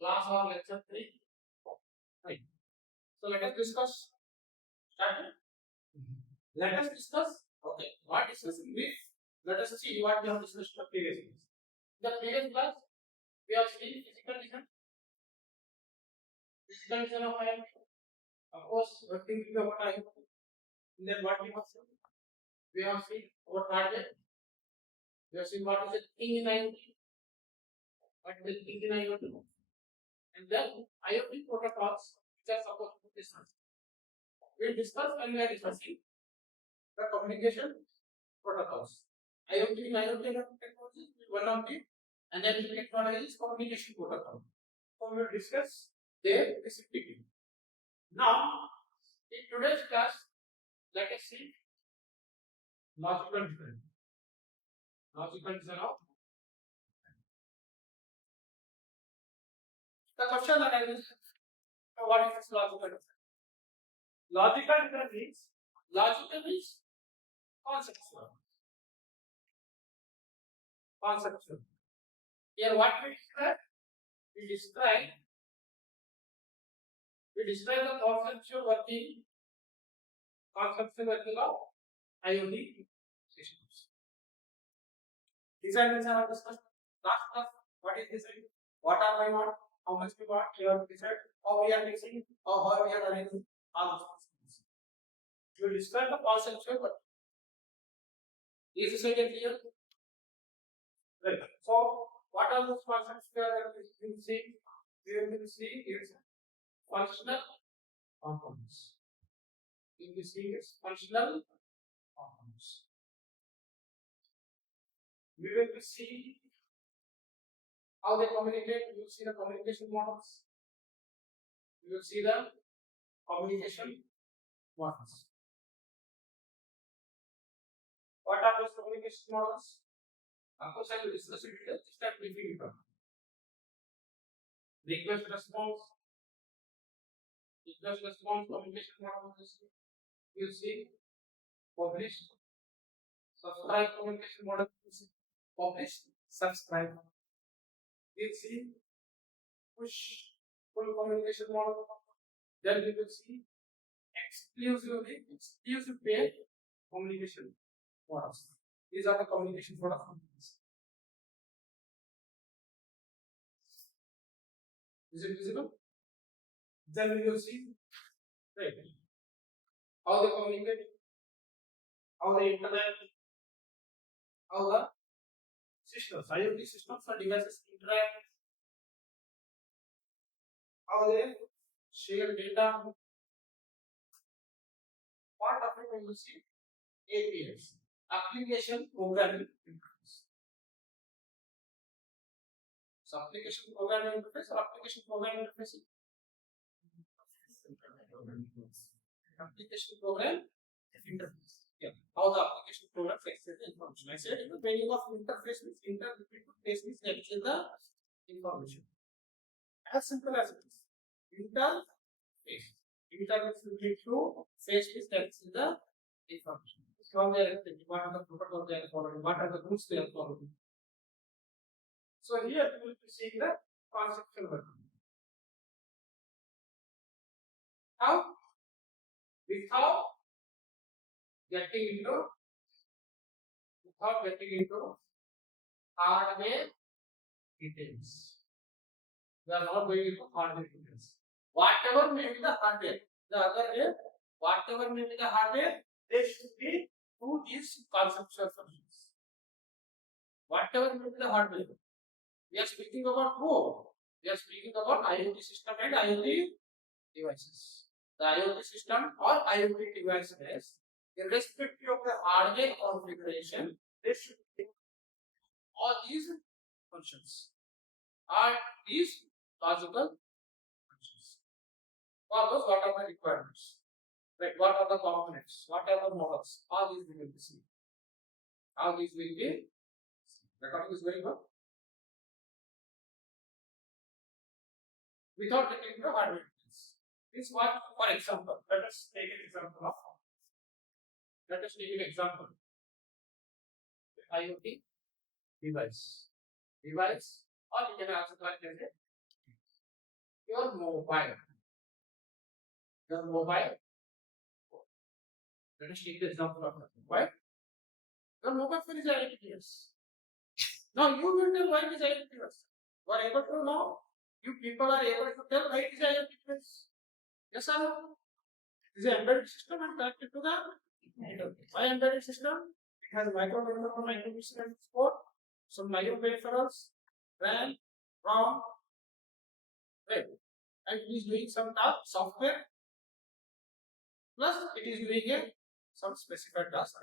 class or lecture 3. Right. So let us discuss. Started. Let us discuss. Okay. What discussing with? Let us see what we have discussed in the previous class. In the previous class, we have seen physical design. Physical design of IoT. Of course, we are thinking about IoT. And then what we have seen? We have seen about hardware. We have seen what is the thing in IoT. What is the thing in IoT? And then IoT protocols which are supposed to be discussed. We discuss when we are discussing the communication protocols. IoT technology is one of the enabling technology is communication protocol. So we will discuss their specifically. Now, in today's class, let us see logical design. Logical design of the question that I will what is this logical design? Logical means conceptual. Conceptual. Here what we describe? We describe the conceptual working of IoT systems. Design are discussed last class. What is design? What are we want? How much we want? We have decided how we are mixing or how we are arranging all those things. We will describe the conceptual working. Is this clear? Right. So, what are those concepts we will see? We will see is functional components. We will see is functional components. We will see how they communicate. We will see the communication models. We will see the communication models. What are those communication models? Of course, I will discuss it here. Just I'm briefing it up. Request response communication models. You will see published, subscribe communication model. Publish, subscribe. We will see push pull communication model. Then we will see exclusive pair communication models. These are the communication models. Is it visible? Then we will see right, how they communicate, how they interact, how the systems, IoT systems or devices interact, how they share data. Part of it we will see APIs, application programming interface. So application programming interface or application programming interface. Application program interface. Yeah. How the application program faces the information. I said the meaning of interface means interface means that is the information. As simple as it is. Interface. Interface simply through face means that is the information. How they are acting, what are the protocols they are following, what are the rules they are following. So here we will be seeing the conceptual working. How? Without getting into hardware details. We are not going into hardware details. Whatever may be the hardware, the other way, whatever may be the hardware, they should be through these conceptual functions. Whatever may be the hardware. We are speaking about who? We are speaking about IoT system and IoT devices. The IoT system or IoT devices, irrespective of the hardware configuration, they should take all these functions or these logical functions. For those, what are the requirements? Like what are the components? What are the models? All these we will be seeing. All these will be. Recording is very good. Without getting into hardware details. This one, for example, let us take an example of IoT device, or you can also call it as a your mobile. Your mobile. Let us take the example of mobile. Your mobile phone is IoT. Now you will tell why it is IoT. You are able to know. You people are able to tell why it is IoT. Yes or no? It is an embedded system and connected to the internet. Why embedded system? It has microcontroller, microprocessor support, some micro peripherals, RAM, ROM, right? And it is doing some task software plus it is doing some specified task.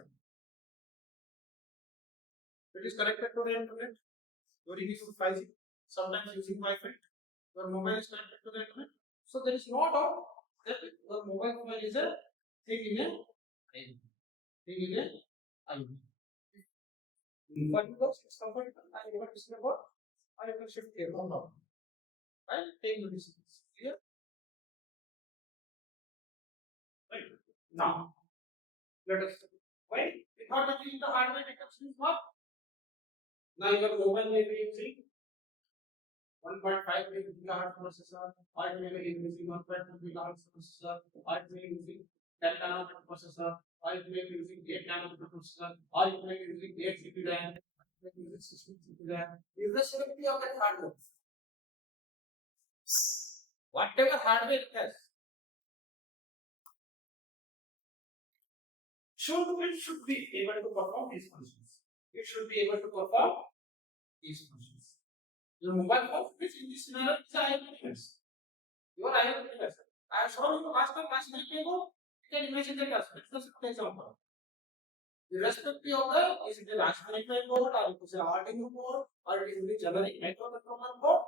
It is connected to the internet. You are using 5G, sometimes using Wi-Fi. Your mobile is connected to the internet. So there is no doubt that your mobile phone is a thing in a thing in a IoT. But because it's comfortable, I never listen about I can shift here on down. Right? Take the decisions. Clear? Right. Now let us why without touching the hardware detection is what? Now your mobile may be using 1.5 gigahertz processor, or it may be using 1.2 gigahertz processor, or it may be using 10 nanometer processor, or it may be using 8 nanometer processor, or it may be using 8 GB RAM, it may be using 16 GB RAM. Irrespective of that hardware, whatever hardware it has, it should be able to perform these functions. It should be able to perform these functions. Your mobile phone, which in this scenario is IoT device. Your IoT device. I have shown you last minute ago. You can imagine that as let's just take example. Irrespective of the is it a Raspberry Pi board or it is an Arduino board or it is a generic microcontroller board,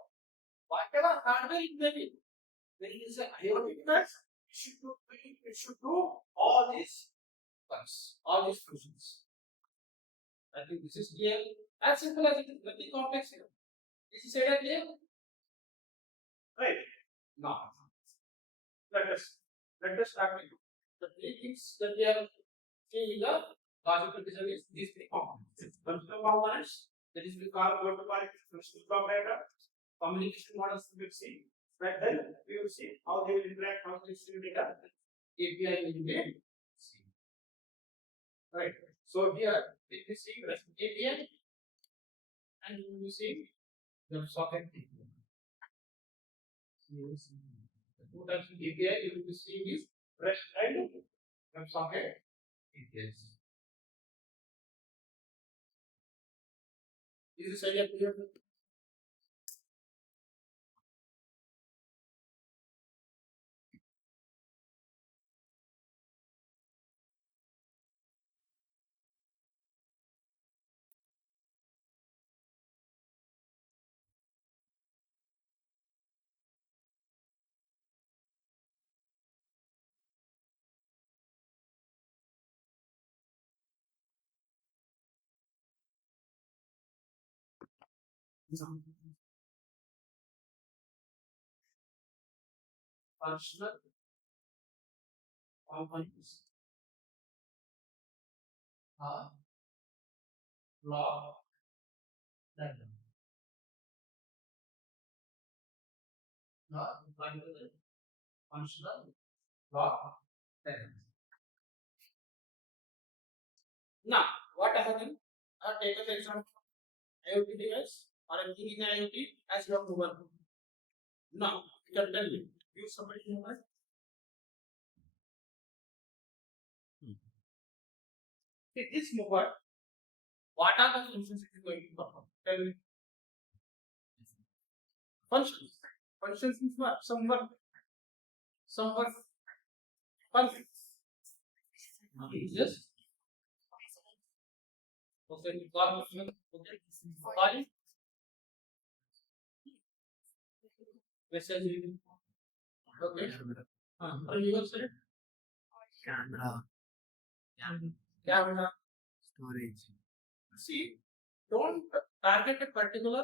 whatever hardware it may be, when it is an IoT device, it should do all these functions, all these functions. I think this is clear. As simple as it is, nothing complex here. This is said clear? Right. Now, let us start with the three things that we are seeing in the logical design is these three components. Functional components, that is we call word to parity functional block diagram, communication models we will see, but then we will see how they will interact, how they will data, API will be seen. Right. So here we will see REST API and we will see the socket API. The two types of API you will be seeing is REST and WebSocket APIs. Is this idea clear? Functional components are block diagram. Not functional block diagram. Now, what I have done, I have taken the example of IoT device or a thing in IoT as your mobile phone. Now, you can tell me, use somebody's mobile. See, this mobile, what are the functions it is going to perform? Tell me. Functions. Functions is what? Some work. Functions. Yes. Okay, call function. Okay. Calling. Message. Okay. You will say Camera, camera. storage. See, don't target a particular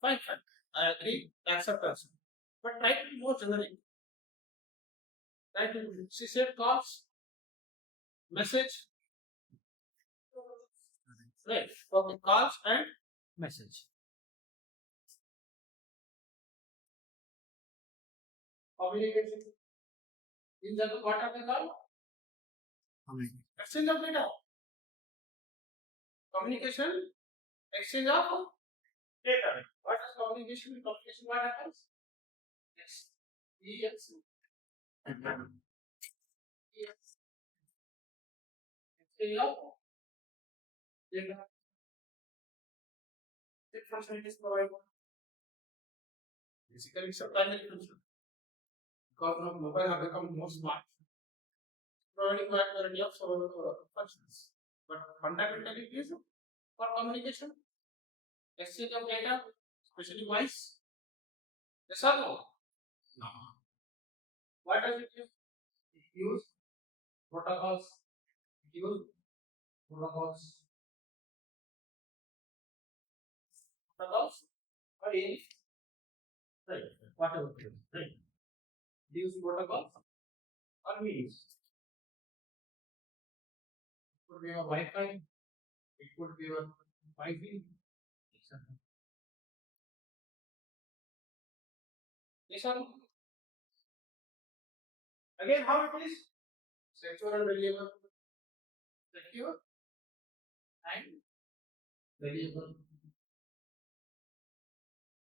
function. I agree, accept also. But try to be more generic. Try to she said calls, message, right? Okay, calls and message. communication. In general, what are they called? Exchange of data. Communication, exchange of data. What is communication? Communication, what happens? Yes. Yes. Yes. Exchange of data. Which function it is provided? Basically, it's a primary function. Because now mobile have become more smart, providing wide variety of functions. But fundamentally, it is for communication, exchange of data, especially voice. Yes or no? No. What does it use? It use protocols. It use protocols. Protocols or any right, whatever it is, right? It use protocols or means. It could be a Wi-Fi. It could be a Wi-Fi. Yes or no? Again, how it is? Secure and variable. Secure and variable.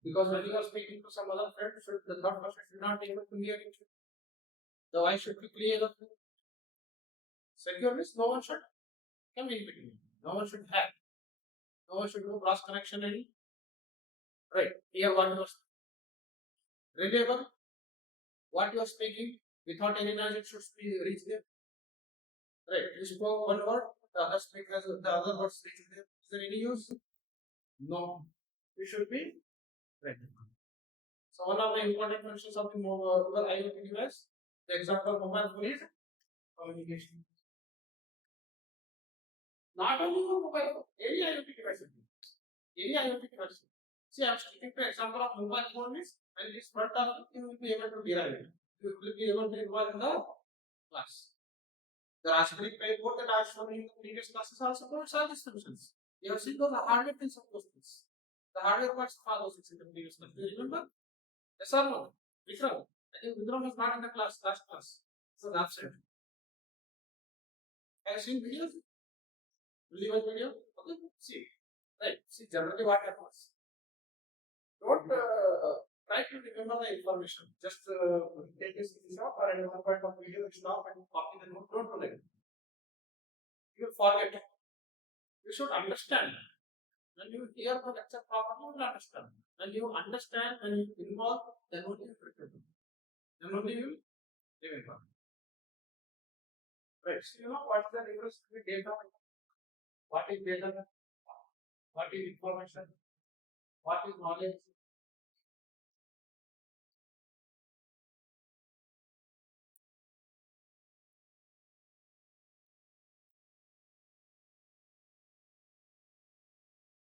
Because when you are speaking to some other friend, the third person should not be able to hear it. The voice should be clear. Secure means no one should come in between. No one should hack. No one should do cross connection any. Right. Here what you are reliable. What you are speaking without any noise, it should be reach there. Right. You spoke one word, the other speakers, the other words reach there. Is there any use? No. You should be right. So one of the important functions of the mobile IoT device, the example of mobile phone is communication. Not only for mobile phone, any IoT device. Any IoT device. See, I am taking the example of mobile phone is when it is front of it, you will be able to derive it. You will be able to involve in the class. The Raspberry Pi board that I have shown in the previous classes also provides all these functions. You have seen those hardware things of those things. The hardware parts of all those things in the previous class. Do you remember? Yes or no? Vikram. I think Vikram was not in the class, last class. So that's it. Have you seen videos? Will you watch video? Okay, see. Right. See, generally what happens. Don't try to remember the information. Just take a screenshot or at one point of video, stop and copy the note. Don't do that. You will forget. You should understand. When you hear the lecture properly, you will understand. When you understand, when you involve, then only you remember. Then only you remember. Right. So you know what is the difference between data? What is data? What is information? What is knowledge?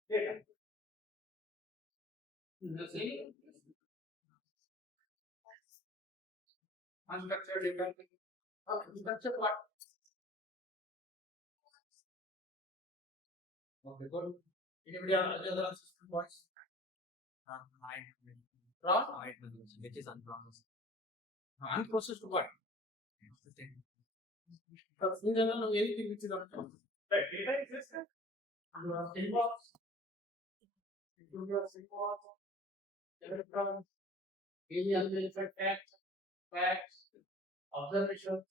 Data. The same unstructured data. Unstructured what? Okay, good. Anybody have any other assistant points? Raw? Which is unprocessed. Unprocessed what? In general, anything which is unprocessed. Right, data is just inbox. It could be a inbox, electrons, any unverified facts, observations,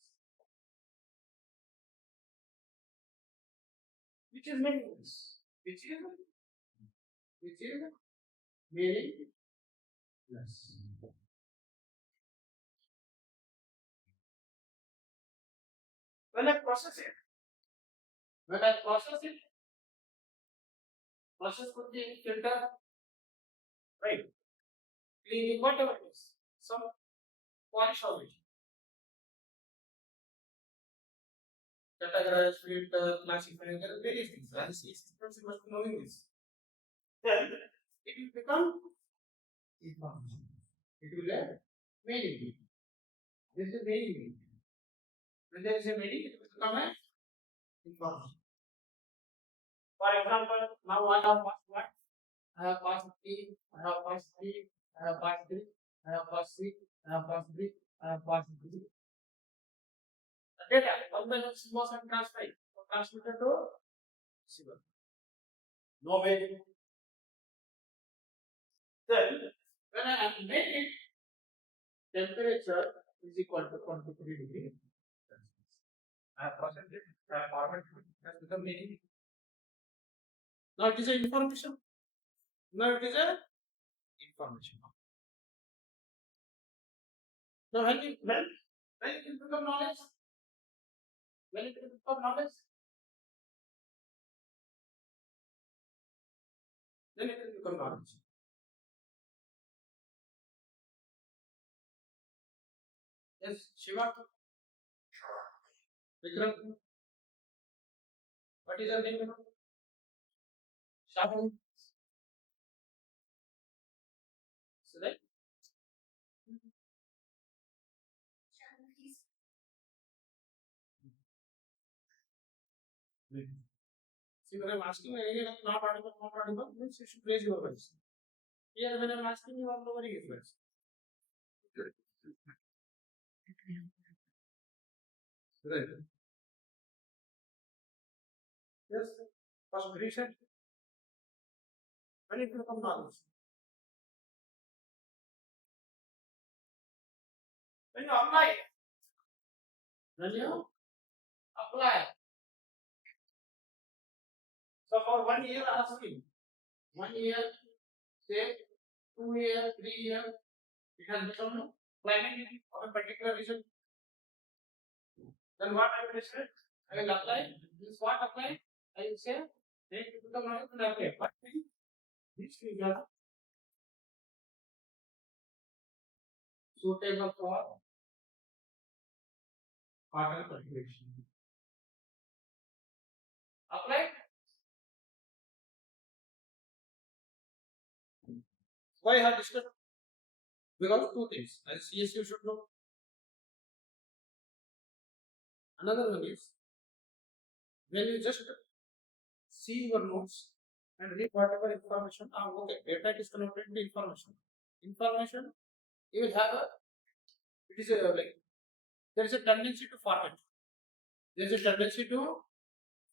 which is meaningless. Which is meaningless. When I process it, process could be filter, right? Cleaning, whatever it is, some polish of it. Categorize, filter, classify, there are various things. As systems, you must be knowing this. Then it will become information. It will have meaning. This is meaning. When there is a meaning, it will become a information. For example, now I have passed what? I have passed 3, I have passed 3, I have passed 3, I have passed 3, I have passed 3, I voltage was transmitted to receiver. No way. Then when I make it, temperature is equal to 23 degrees. I have processed it. I have formatted it. Has become meaning. Now it is an information. Now it is a information. Now when it will become knowledge, when it will become knowledge, then it will become knowledge. Yes, Shiva. Vikram. What is your name? Shahu. So that. See, when I'm asking again, not audible, means you should raise your voice. Here, when I'm asking you, I'm lowering your voice. Right. Yes. First reset. When it will come knowledge. When you apply. When you apply. So for 1 year asking. 1 year, say 2 year, 3 year, it has become climate of a particular region. Then what I will say? I will apply. This what apply? I will say, make it become knowledge and apply. But this figure suitable for cotton cultivation. Apply. Why I have discussed? Because two things. As yes, you should know. Another one is when you just see your notes and read whatever information. Okay, data is converted into information. Information you will have a. It is a like there is a tendency to forget. There is a tendency to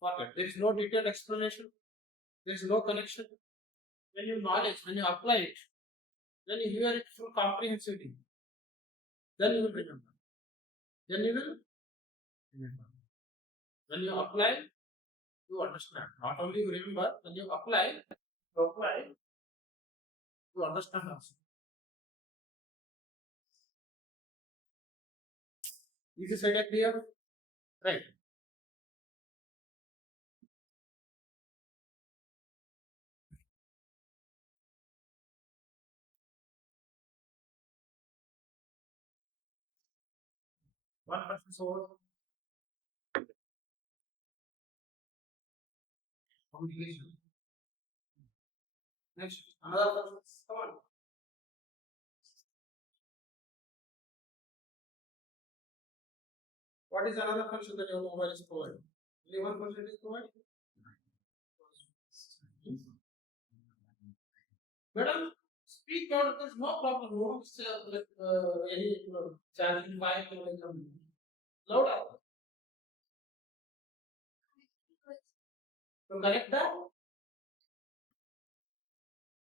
forget. There is no detailed explanation. There is no connection. When you knowledge, when you apply it, then you hear it full comprehensively. Then you will remember. Then you will remember. When you apply, you understand. Not only you remember, when you apply, you understand also. Is this idea clear? Right. One person over. Communication. Next, another person. Come on. What is another function that your mobile is providing? Only one function is provided. Madam, speak out. There's no problem. No, it's like any charging mic or like louder. To connect that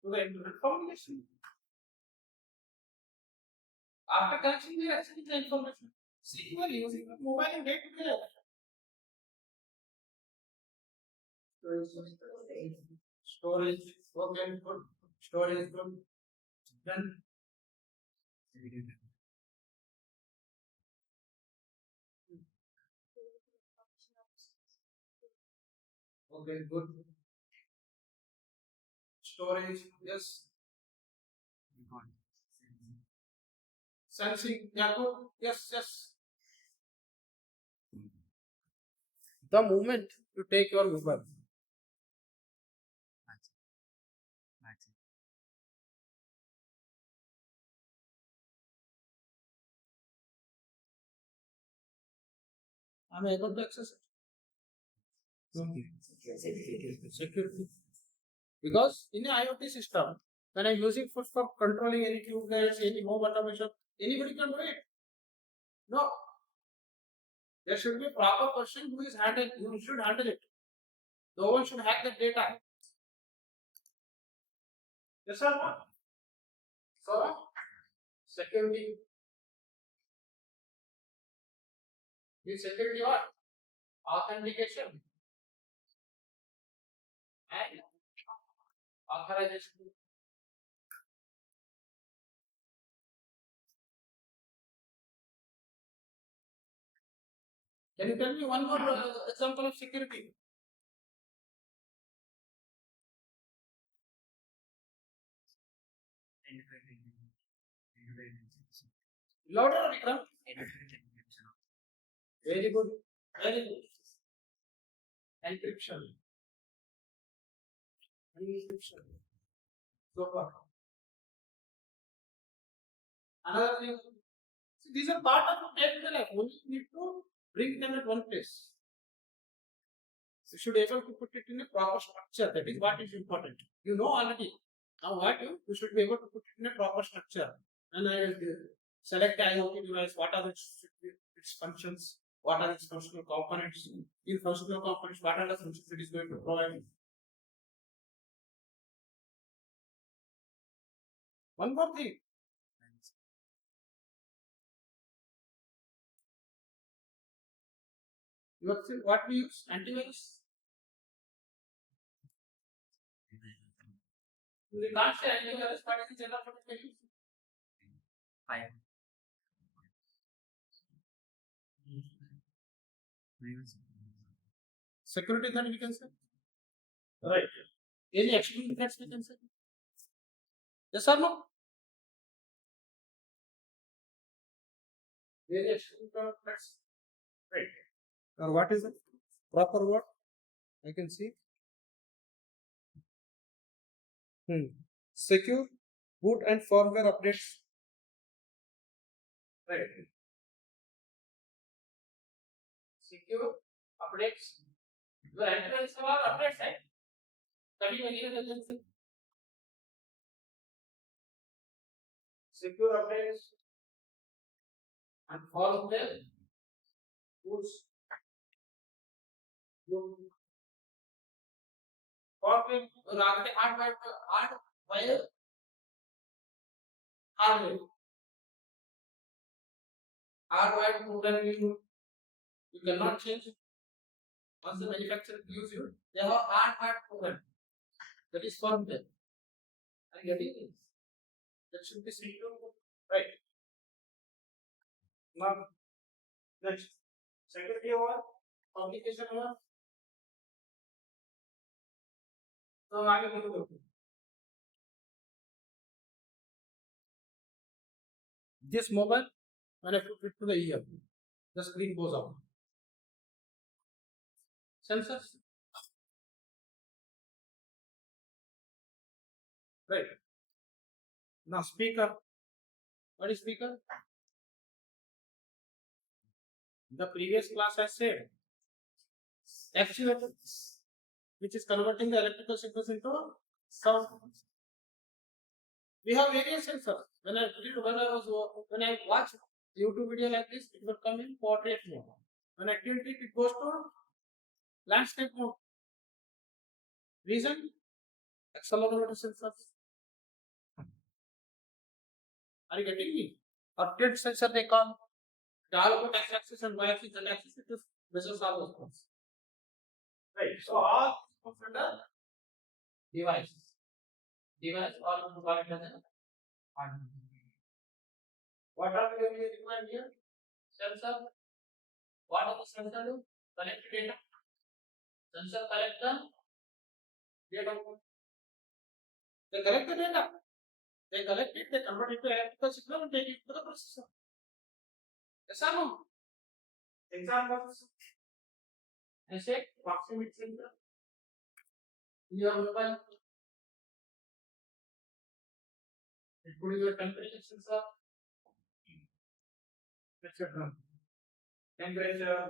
to the internet communication. After connection, we are exchanging the information. See, you are using the mobile in day to day life. Storage, okay, good. Storage, good. Then, okay, good. Storage, yes. Sensing, yeah, good. Yes, yes. The moment you take your mobile, I'm able to access it. Security. Because in an IoT system, when I'm using for controlling any tube lights, any home automation, anybody can do it. No. There should be a proper person who is handle. Who should handle it. No one should hack the data. Yes or no? So security. Is security what? Authentication and authorization. Can you tell me one more example of security? Louder, Vikram. Very good. Very good. Encryption. Encryption. So far. Another thing. See, these are part of day-to-day life. Only you need to bring them at one place. You should be able to put it in a proper structure. That is what is important. You know already. Now what you should be able to put it in a proper structure. And I will select the IoT device. What are its functions? What are its functional components? In functional components, what are the functions it is going to provide? One more thing. You are still what we use? Antivirus. We can't say antivirus, but in general what we use? Fire. Security threat we can say. Right. Any external threats we can say. Yes or no? Any external threats. Right. Now what is the proper word? I can see. Secure boot and firmware updates. Right. Secure updates. Your antivirus updates, right? Study material. Secure updates and firmware boots. Firmware hardware hardware hardware program you cannot change once the manufacturer gives you. They have hardware program that is firmware. Are you getting it? That should be secure, right? Now next security over communication over. So I will do this mobile when I put it to the ear, the screen goes out. Sensors, right? Now speaker. What is speaker? The previous class I said actuator, which is converting the electrical signals into sound. We have various sensors. When I watch YouTube video like this, it will come in portrait mode. When I tilt it, it goes to landscape mode. Reason? Accelerometer sensors. Are you getting me? Or tilt sensor they call. They all about x-axis and y-axis and axis it is measures all those points. Right. So all comes under device. Device or call it as a hardware. What are we going to require here? Sensor. What does the sensor do? Collect data. Sensor collect the data. They collect the data. They collect it, they convert it to electrical signal and take it to the processor. Yes or no? Examples. I say proximity sensor. Your mobile. It could be your temperature sensor. Etc. Temperature,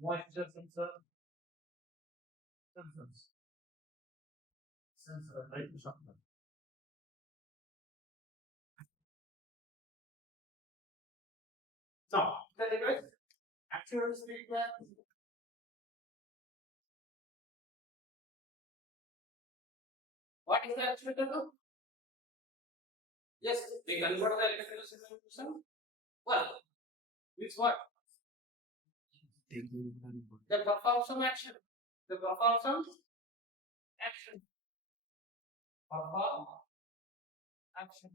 moisture sensor. Sensors. Sensor, right? Now, the device actuators feedback. What is the actuator do? Yes, they convert the electrical signal to some work. Which what? They perform some action. They perform some action. Perform action.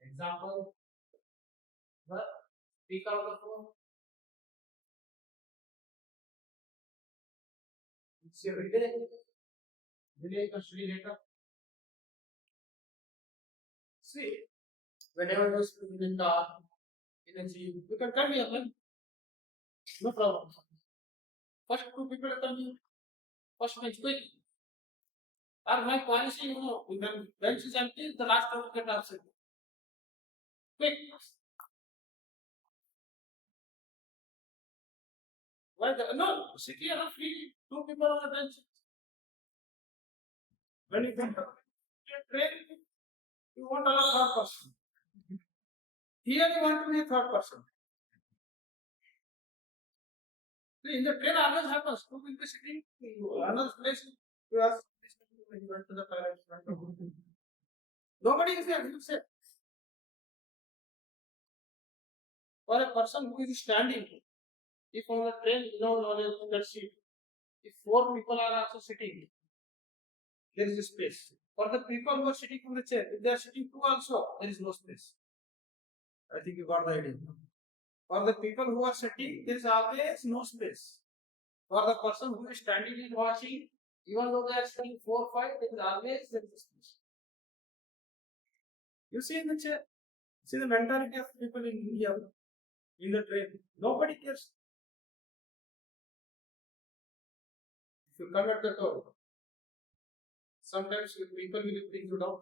Example, the speaker of the phone. It's a relay. Relay can study later. See, whenever you're speaking in car, in a jeep, you can tell me, okay? No problem. First two people tell me, first bench quick. Or my policy, you know, when bench is empty, the last one will get absent. Quick. Why the, no, city are free. Two people on the bench. When you get a train, you want another third person. Here you want to be a third person. See, in the train always happens. Two people sitting, another place, you ask this person when you went to the toilet. Nobody is there, you say. For a person who is standing, if on the train, you know, knowledge in that seat, if four people are also sitting, there is a space. For the people who are sitting on the chair, if they are sitting two also, there is no space. I think you got the idea. For the people who are sitting, there is always no space. For the person who is standing and watching, even though they are sitting 4 5, there is always there is a space. You see in the chair, see the mentality of people in India, in the train, nobody cares. If you come at the door, sometimes people will bring you down.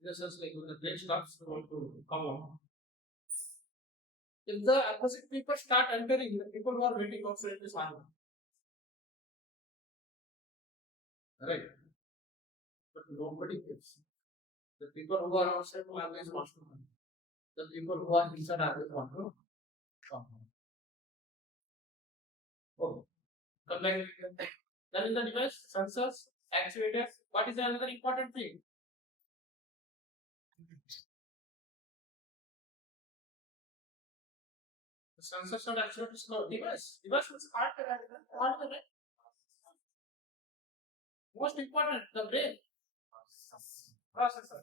In the sense, like when the train stops, you want to come on. If the opposite people start entering, the people who are waiting outside is harm. Right? But nobody cares. The people who are outside will always want to come. The people who are inside always want to come. Oh, come back. Then in the device, sensors, actuators, what is another important thing? The sensors and actuators no device. Device is hardware. Most important, the brain. Processor.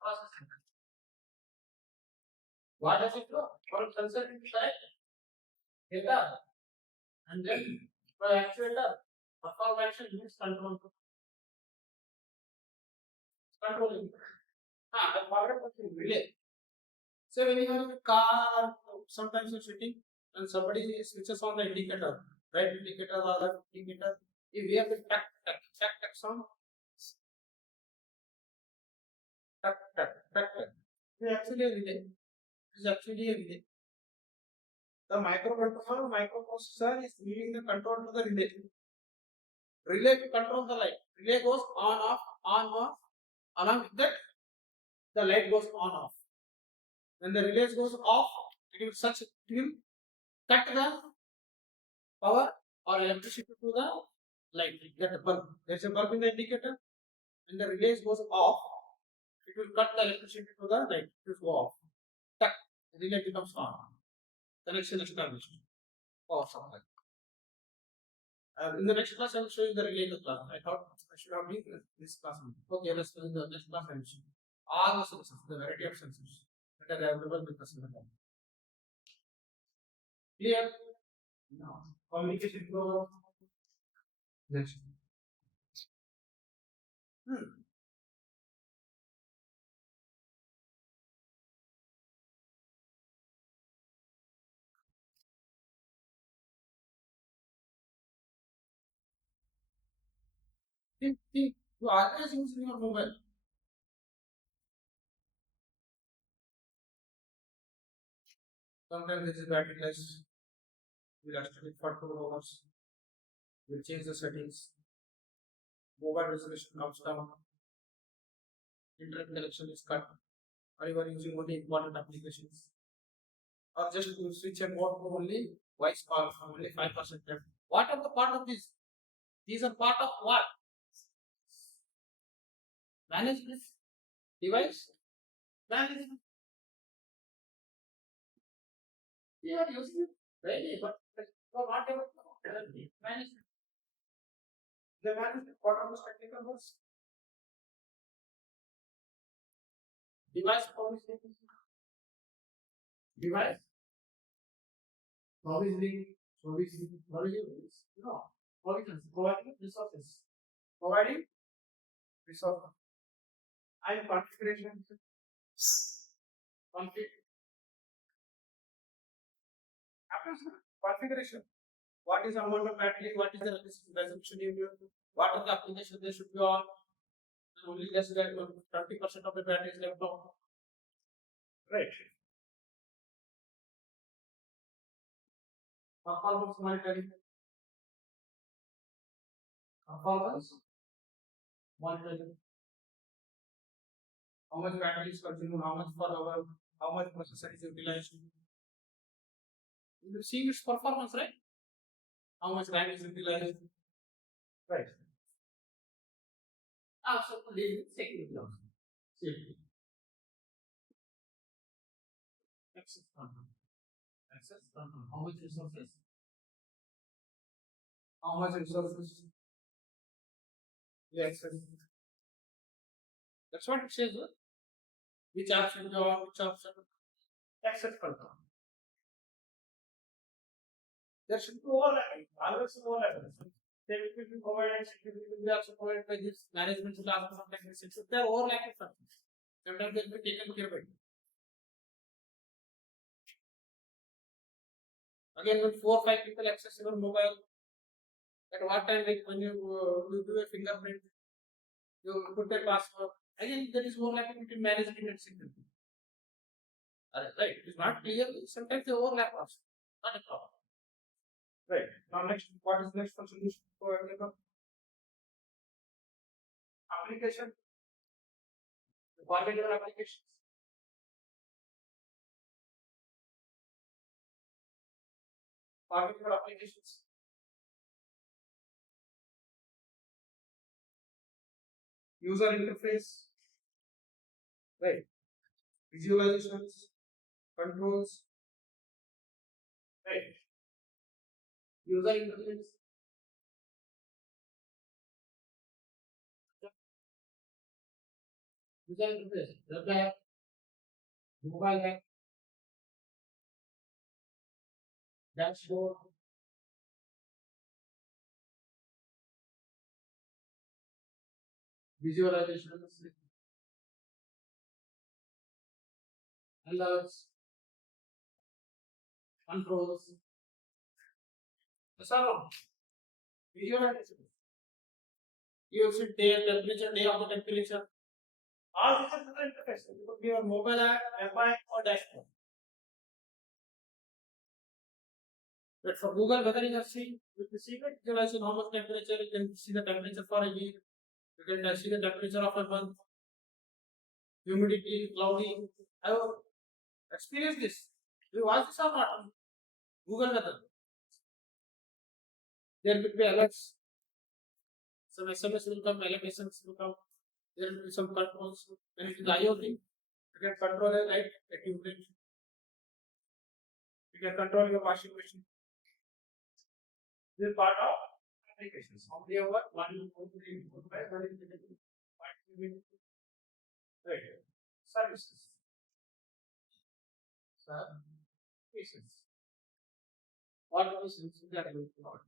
Processor. What does it do? From sensor it collect data and then from actuator perform action means controlling. The power of relay. So when you have a car, sometimes you're sitting and somebody switches on the indicator, right indicator or left indicator. If we have the tuck sound, tuck. It's actually a relay. It is actually a relay. The microprocessor is giving the control to the relay. Relay to control the light. Relay goes on off. Along with that, the light goes on off. When the relay goes off, it will cut the power or electricity to the light. Get a bulb. There's a bulb in the indicator. When the relay goes off, it will cut the electricity to the light. It will go off. Tuck. The relay becomes on. Connection established. Power supply. In the next class, I will show you the relay class. I thought I should have been this class. Okay, let's go in the next class. I will show you all the sensors, the variety of sensors that are available with the system. Clear? Now, communication flow. Next. Think. You always use your mobile. Sometimes this is battery less. We'll activate for 2 hours. We'll change the settings. Mobile resolution comes down. Internet connection is cut. Or you are using only important applications. or just to switch a mode to only voice call, only 5%. What are the part of this? These are part of what? Management device management. We are using it daily, but for whatever management. The management, what are those technical words? Device provisioning. Device provisioning. Provisioning. No. Provisions. Providing resources. Providing resources. And configuration. Configuration. What is amount of battery? What is the resolution you use? What are the applications they should be on? Only less than 20% of the battery is left on. Right. Performance monitoring. Performance monitoring. How much battery is consumed, how much per hour, how much processor is utilized. You're seeing its performance, right? How much RAM is utilized. Right. So leave it security also. Safety. Access control. Access control. How much resources? How much resources? You access. That's what it says. Which option you want, which option? Access control. There should be overlapping. Always overlapping. They will be provided, security will be also provided by this management should also some techniques. If they are overlapping something, sometimes they will be taken care of. Again, when 4 or 5 people access your mobile, at what time, like when you do a fingerprint, you put a password. Again, there is overlapping between management and security. Right, it is not clear. Sometimes they overlap also. Not a problem. Right. Now next, what is next for solution for available? Application. Particular applications. Particular applications. User interface. Right. Visualizations. Controls. Right. User interface. User interface. Web app, mobile app, dashboard, visualizations, alerts, controls. Yes or no? Visualization. You should take temperature, day of the temperature. All these are the interface. It could be your mobile app, app or dashboard. But for Google, whether you have seen with the secret visualization, how much temperature, you can see the temperature for a week, you can see the temperature of a month, humidity, cloudy. I have experienced this. You watch this or not? Google weather. There will be alerts. Some SMS will come, alertations will come. There will be some controls. When it is IoT, you can control a light, a tube light. You can control your washing machine. This is part of applications. How many over? 1, 2, 3, 4, 5, 6, 7, 8, 9, 10. Right. Services. Services. What are the services that are going to provide?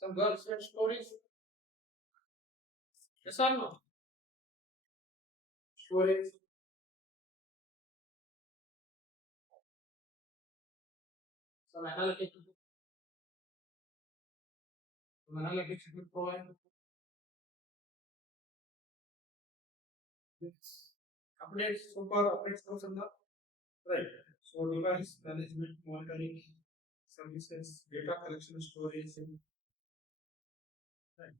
Some girls and stories. Yes or no? Storage. Some analytics. Some analytics you could provide. Updates, so far updates comes in the right. So device management, monitoring, services, data collection, storage, right.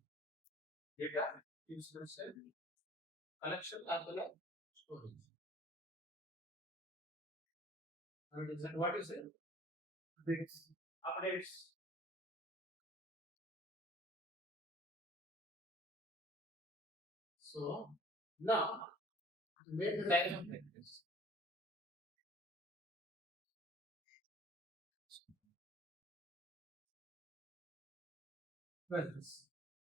Data usage and collection as well as storage. And what you say? Updates. Updates. So now make the diagram like this. Well, this.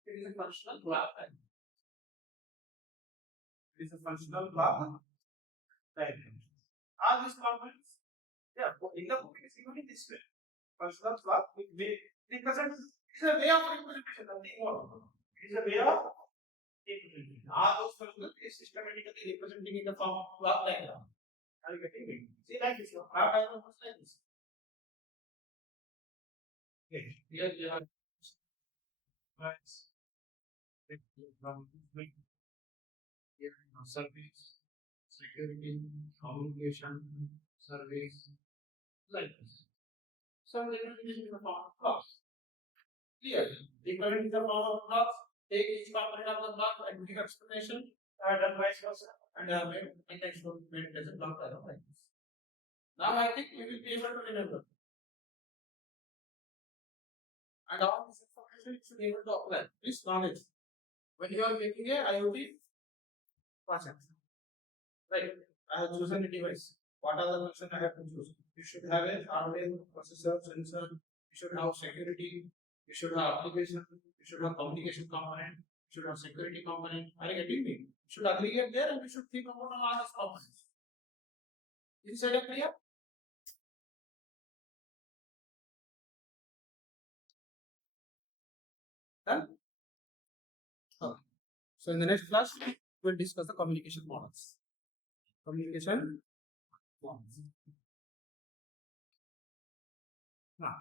It is a functional block. It is a functional block diagram. All these components, yeah, in the book it is given in this way. Functional block with way represent. It's a way of representation. Nothing more. It is a way of representation. All those functions is systematically representing in the form of block diagram. Are you getting it? See, like this. Block diagram looks like this. Okay. Here you have lines. Here service, security, communication, service, like this. So different is in the form of blocks. Clear. Different is the form of blocks. Take each component of the block and give explanation. Done vice versa. And next one made it as a block diagram like this. Now I think we will be able to remember. And all this information you should be able to apply. This knowledge. When you are making a IoT project, right? I have chosen a device. What are the functions I have to choose? You should have a hardware, processor, sensor. You should have security. You should have application. You should have communication component. You should have security component. Are you getting me? You should aggregate there and you should think about all these components. Is this clear? Done? Okay. So in the next class, we'll discuss the communication models. Communication models. Now,